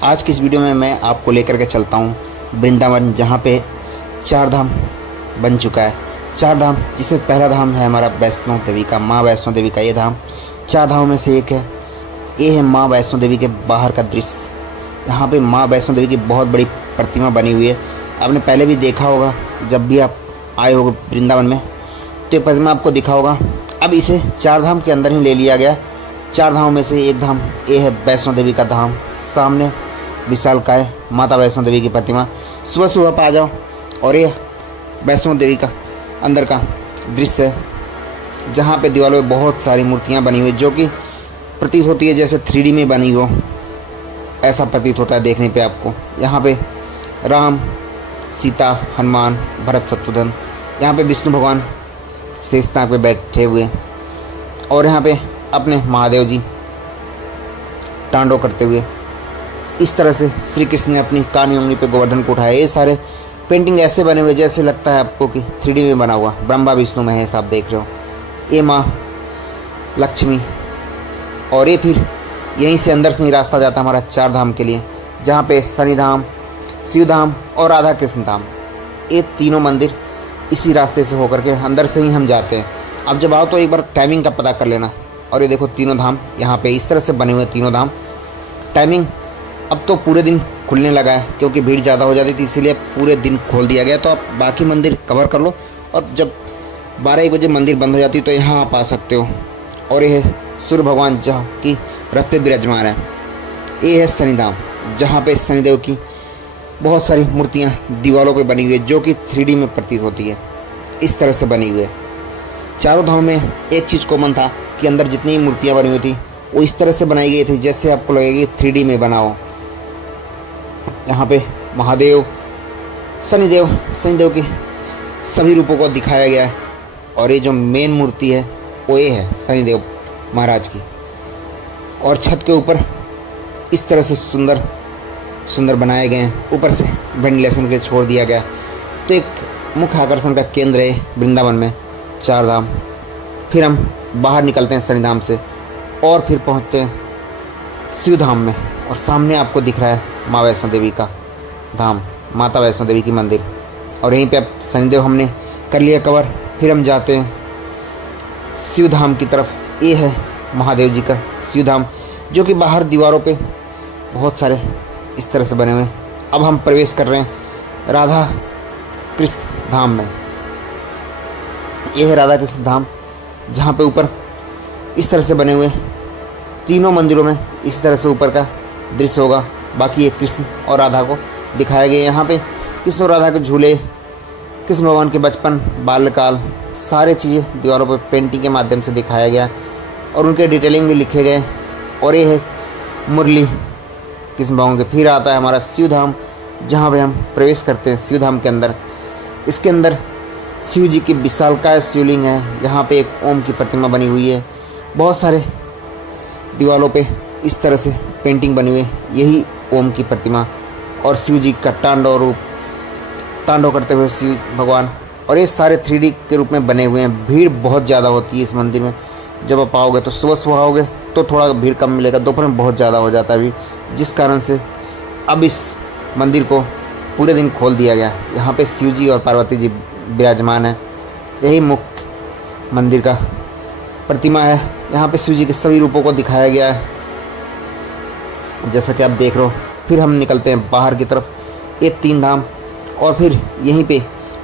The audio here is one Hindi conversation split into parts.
आज की इस वीडियो में मैं आपको लेकर के चलता हूँ वृंदावन, जहाँ पे 4 धाम बन चुका है। 4 धाम जिसमें पहला धाम है हमारा वैष्णो देवी का, माँ वैष्णो देवी का ये धाम 4 धामों में से एक है। ये है माँ वैष्णो देवी के बाहर का दृश्य। यहाँ पे माँ वैष्णो देवी की बहुत बड़ी प्रतिमा बनी हुई है। आपने पहले भी देखा होगा, जब भी आप आए होगे वृंदावन में तो ये प्रतिमा आपको दिखा होगा। अब इसे 4 धाम के अंदर ही ले लिया गया। 4 धामों में से एक धाम ये है वैष्णो देवी का धाम। सामने विशालकाय माता वैष्णो देवी की प्रतिमा। सुबह सुबह आप आ जाओ और ये वैष्णो देवी का अंदर का दृश्य है, जहाँ पे दीवारों पे बहुत सारी मूर्तियाँ बनी हुई, जो कि प्रतीत होती है जैसे 3D में बनी हो, ऐसा प्रतीत होता है देखने पे आपको। यहाँ पे राम, सीता, हनुमान, भरत, शत्रुघ्न, यहाँ पे विष्णु भगवान शेषनाग पे बैठे हुए, और यहाँ पे अपने महादेव जी तांडव करते हुए। इस तरह से श्री कृष्ण ने अपनी कानी उंगली पे गोवर्धन को उठाया। ये सारे पेंटिंग ऐसे बने हुए जैसे लगता है आपको कि 3D में बना हुआ। ब्रह्मा विष्णु महेश आप देख रहे हो। ये माँ लक्ष्मी, और ये फिर यहीं से अंदर से ही रास्ता जाता हमारा 4 धाम के लिए, जहाँ पे शनिधाम, शिवधाम और राधा कृष्ण धाम, ये तीनों मंदिर इसी रास्ते से होकर के अंदर से ही हम जाते हैं। अब जब आओ तो एक बार टाइमिंग का पता कर लेना। और ये देखो तीनों धाम यहाँ पे इस तरह से बने हुए तीनों धाम। टाइमिंग अब तो पूरे दिन खुलने लगा है, क्योंकि भीड़ ज़्यादा हो जाती थी, इसीलिए पूरे दिन खोल दिया गया। तो आप बाकी मंदिर कवर कर लो, और जब 12-1 बजे मंदिर बंद हो जाती है तो यहाँ आप आ सकते हो। और ये है सूर्य भगवान जहाँ की रथ पे विराजमान है। ये है शनिधाम, जहाँ पे शनिदेव की बहुत सारी मूर्तियाँ दीवारों पे बनी हुई है, जो कि 3D में प्रतीत होती है। इस तरह से बनी हुई है। चारों धाम में एक चीज़ कॉमन था कि अंदर जितनी मूर्तियाँ बनी हुई थी वो इस तरह से बनाई गई थी जैसे आपको लगेगी 3D में बना हो। यहाँ पे महादेव, शनिदेव के सभी रूपों को दिखाया गया है। और ये जो मेन मूर्ति है वो ये है शनिदेव महाराज की। और छत के ऊपर इस तरह से सुंदर सुंदर बनाए गए हैं, ऊपर से वेंटिलेशन के लिए छोड़ दिया गया। तो एक मुख्य आकर्षण का केंद्र है वृंदावन में 4 धाम। फिर हम बाहर निकलते हैं शनिधाम से और फिर पहुंचते हैं शिवधाम में, और सामने आपको दिख रहा है माँ वैष्णो देवी का धाम, माता वैष्णो देवी की मंदिर। और यहीं पे अब शनिदेव हमने कर लिया कवर। फिर हम जाते हैं शिवधाम की तरफ। ये है महादेव जी का शिवधाम, जो कि बाहर दीवारों पे बहुत सारे इस तरह से बने हुए हैं। अब हम प्रवेश कर रहे हैं राधा कृष्ण धाम में। ये है राधा कृष्ण धाम, जहाँ पे ऊपर इस तरह से बने हुए तीनों मंदिरों में इस तरह से ऊपर का दृश्य होगा। बाकी ये कृष्ण और राधा को दिखाया गया। यहाँ पे कृष्ण और राधा के झूले, कृष्ण भगवान के बचपन, बाल्यकाल, सारे चीज़ें दीवारों पर पेंटिंग के माध्यम से दिखाया गया, और उनके डिटेलिंग भी लिखे गए। और ये है मुरली कृष्ण भगवान के। फिर आता है हमारा शिवधाम, जहाँ पे हम प्रवेश करते हैं शिवधाम के अंदर। इसके अंदर शिव जी की विशालकाय शिवलिंग है। यहाँ पे एक ओम की प्रतिमा बनी हुई है। बहुत सारे दीवारों पे इस तरह से पेंटिंग बनी हुई है, यही ओम की प्रतिमा। और शिव जी का तांडव रूप, तांडव करते हुए शिव भगवान। और ये सारे 3D के रूप में बने हुए हैं। भीड़ बहुत ज़्यादा होती है इस मंदिर में। जब आप आओगे तो सुबह सुबह आओगे तो थोड़ा भीड़ कम मिलेगा, दोपहर में बहुत ज़्यादा हो जाता है भीड़, जिस कारण से अब इस मंदिर को पूरे दिन खोल दिया गया। यहाँ पे शिव जी और पार्वती जी विराजमान है। यही मुख्य मंदिर का प्रतिमा है। यहाँ पे शिव जी के सभी रूपों को दिखाया गया है, जैसा कि आप देख रहे हो। फिर हम निकलते हैं बाहर की तरफ, ये 3 धाम। और फिर यहीं पे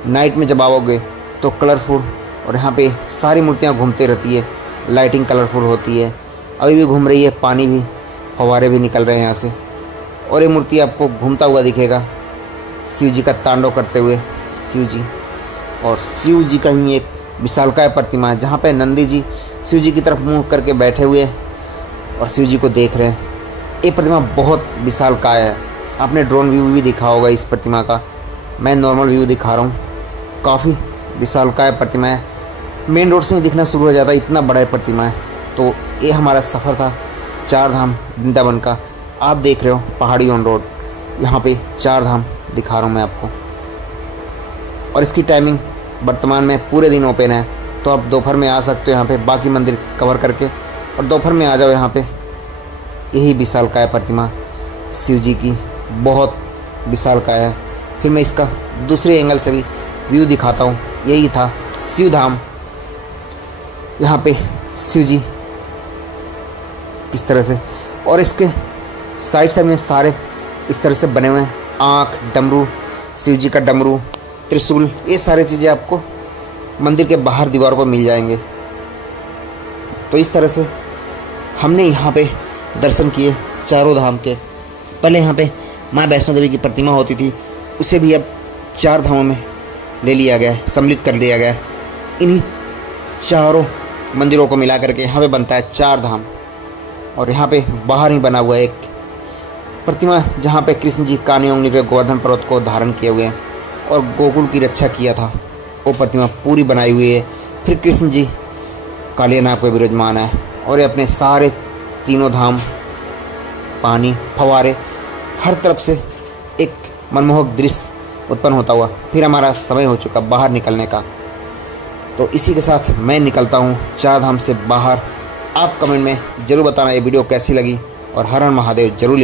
नाइट में जब आओगे तो कलरफुल, और यहाँ पे सारी मूर्तियाँ घूमते रहती है, लाइटिंग कलरफुल होती है। अभी भी घूम रही है, पानी भी, फव्वारे भी निकल रहे हैं यहाँ से। और ये मूर्ति आपको घूमता हुआ दिखेगा, शिव जी का तांडव करते हुए शिव जी। और शिव जी का ही एक विशालकाय प्रतिमा है, जहाँ पे नंदी जी शिव जी की तरफ मुँह करके बैठे हुए और शिव जी को देख रहे हैं। ये प्रतिमा बहुत विशालकाय है। आपने ड्रोन व्यू भी दिखा होगा इस प्रतिमा का, मैं नॉर्मल व्यू दिखा रहा हूँ। काफ़ी विशालकाय प्रतिमा है। मेन रोड से ही दिखना शुरू हो जाता है, इतना बड़ा प्रतिमा है। तो ये हमारा सफ़र था 4 धाम वृंदावन का। आप देख रहे हो पहाड़ी ऑन रोड, यहाँ पे 4 धाम दिखा रहा हूँ मैं आपको। और इसकी टाइमिंग वर्तमान में पूरे दिन ओपन है, तो आप दोपहर में आ सकते हो यहाँ पे बाकी मंदिर कवर करके, और दोपहर में आ जाओ यहाँ पे। यही विशालकाय प्रतिमा शिव जी की बहुत विशालकाय है। फिर मैं इसका दूसरे एंगल से भी व्यू दिखाता हूँ। यही था शिव धाम। यहाँ पे शिव जी इस तरह से, और इसके साइड साइड में सारे इस तरह से बने हुए हैं। आँख, डमरू, शिव जी का डमरू, त्रिशूल, ये सारी चीज़ें आपको मंदिर के बाहर दीवारों पर मिल जाएंगे। तो इस तरह से हमने यहाँ पे दर्शन किए चारों धाम के। पहले यहाँ पे माँ वैष्णो देवी की प्रतिमा होती थी, उसे भी अब 4 धामों में ले लिया गया है, सम्मिलित कर दिया गया है। इन्हीं चारों मंदिरों को मिला करके यहाँ पे बनता है 4 धाम। और यहाँ पे बाहर ही बना हुआ है एक प्रतिमा, जहाँ पे कृष्ण जी कानी उंगली पे गोवर्धन पर्वत को धारण किए हुए हैं और गोकुल की रक्षा किया था। वो प्रतिमा पूरी बनाई हुई है। फिर कृष्ण जी कालिया नाग पे विराजमान है और ये अपने सारे तीनों धाम, पानी, फव्वारे, हर तरफ से एक मनमोहक दृश्य उत्पन्न होता हुआ। फिर हमारा समय हो चुका बाहर निकलने का। तो इसी के साथ मैं निकलता हूँ 4 धाम से बाहर। आप कमेंट में ज़रूर बताना ये वीडियो कैसी लगी और हर हर महादेव जरूर लिख।